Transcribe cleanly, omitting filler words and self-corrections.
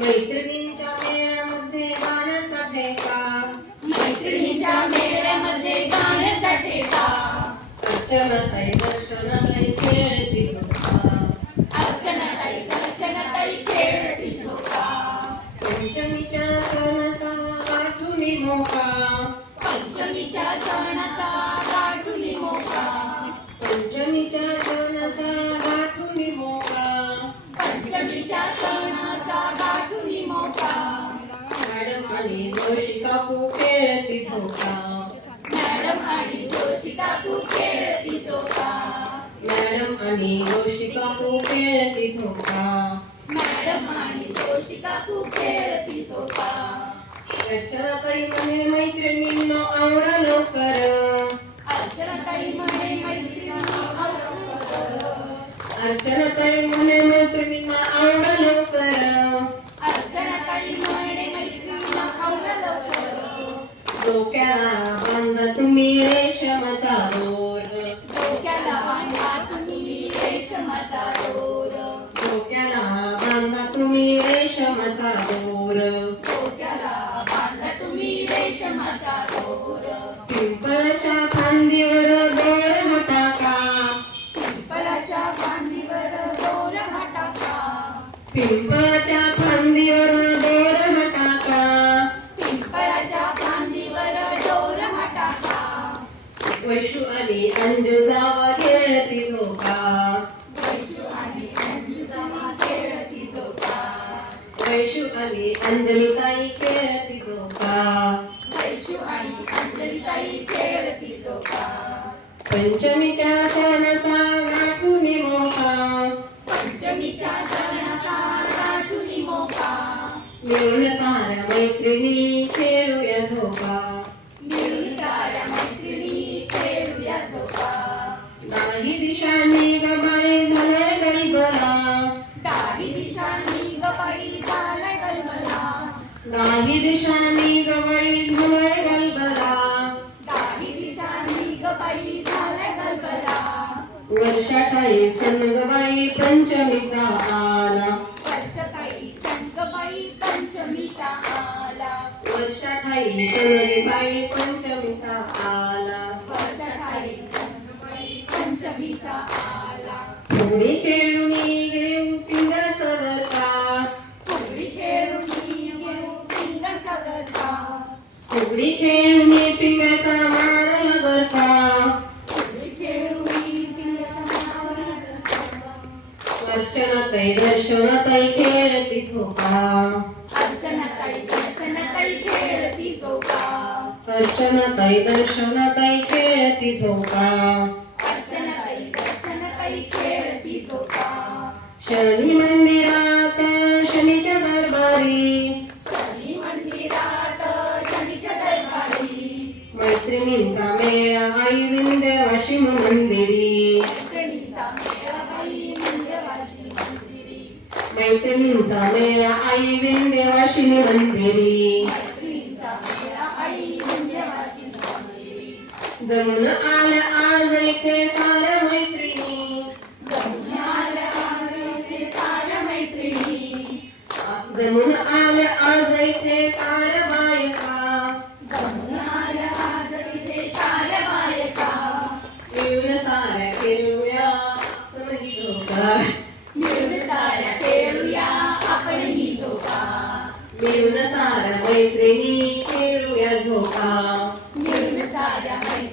मैत्रिणींच्या मेळ्यामध्ये गाण्याचा ठेका, मैत्रिणीच्या मेळ्यामध्ये गाण्याचा ठेका. अर्चनाताई दर्शनाताई खेळती झोका, अर्चनाताई दर्शनाताई खेळती झोका. पंचमीच्या सणाचा गाठुनी मोका, पंचमीच्या सणाचा गाठुनी मोका. पंचमीच्या सणाचा गाठुनी मोका. पंचमीच्या सणाचा गाठुनी मोका. मॅडम आणि जोशी काकू खेळती झोका, मॅडम आणि जोशी काकू खेळती झोका. मॅडम आणि जोशी काकू खेळती झोका. मॅडम आणि जोशी काकू खेळती झोका. अर्चनाताई म्हणे मैत्रिणींनो आवरा लवकर, अर्चनाताई म्हणे मैत्रिणींनो आवरा लवकर. अर्चनाताई म्हणे मैत्रिणींना आवरा लवकर. अर्चनाताई म्हणे मैत्रिणींनो आवरा लवकर. डोक्याला बांधा तुम्ही रेशमाचा दोर, डोक्याला बांधा तुम्ही रेशमाचा दोर. डोक्याला बांधा तुम्ही रेशमाचा दोर. डोक्याला बांधा तुम्ही रेशमाचा दोर. पिंपळाच्या फांदीवर दोर हा टाका, पिंपळाच्या फांदीवर दोर हा टाका. पिंपळाच्या फांदीवर दोर हा टाका. पिंपळाच्या फांदीवर दोर हा टाका. वैशू आणि अंजू जावा खेळती झोका, वैशू आणि अंजू जावा खेळती झोका. वैशू आणि अंजलीताई खेळती झोका. वैशू आणि अंजलीताई खेळती झोका. पंचमीच्या सणाचा गाठुनी मोका, पंचमीच्या सणाचा गाठुनी मोका. मिळून साऱ्या मैत्रिणी खेळूया झोका. मिळून साऱ्या मैत्रिणी खेळूया झोका. नाही दिशांनी गबाई झालाय गलबला, दाही दिशांनी गबाई झालाय गलबला. नाही दिशांनी गबाई झालाय गलबला. दाही दिशांनी गबाई झालाय गलबला. वर्षाताई सनगबाई पंचमीचा आला, वर्षताई संगबाई पंचमीचा आला. वर्षाताई सनगबाई पंचमीचा आला. वर्षताई संगबाई पंचमीचा आला. फुगडी खेळूनी घेऊ पिंगाचा गरका, फुगडी खेळून घेऊ पिंगाचा गरबा. फुगडी खेळूनी पिंगाचा मारला गरका. फुगडी खेळून पिंगाचा मारला गरबा. अर्चनाताई दर्शनाताई खेळती झोका, अर्चनाताई दर्शनाताई खेळती झोका. अर्चनाताई दर्शनाताई खेळती झोका. अर्चनाताई दर्शनाताई खेळती झोका. शनी मंदिरात शनीच्या दरबारी, शनी मंदिरात शनीच्या दरबारी. मैत्रिणींचा मेळा आई विंध्यवासिनी मंदिरी, मैत्रिणींचा मेळा बाई विंध्यवासिनी मंदिरी. मैत्रिणींचा मेळा आई विंध्यवासिनी मंदिरी. मैत्रिणींचा मेळा आई विंध्यवासिनी मंदिरी. जमून आल्या आज इथे साऱ्या मैत्रिणी, जमून आल्या आज इथे साऱ्या मैत्रिणी. जमून आल्या आज इथे साऱ्या बायका. जमून आल्या आज इथे साऱ्या बायका. मिळून साऱ्या खेळूया आपण ही झोका, मिळून साऱ्या खेळूया आपण ही झोका. मिळून साऱ्या मैत्रिणी खेळूया झोका. मिळून साऱ्या मैत्रिणी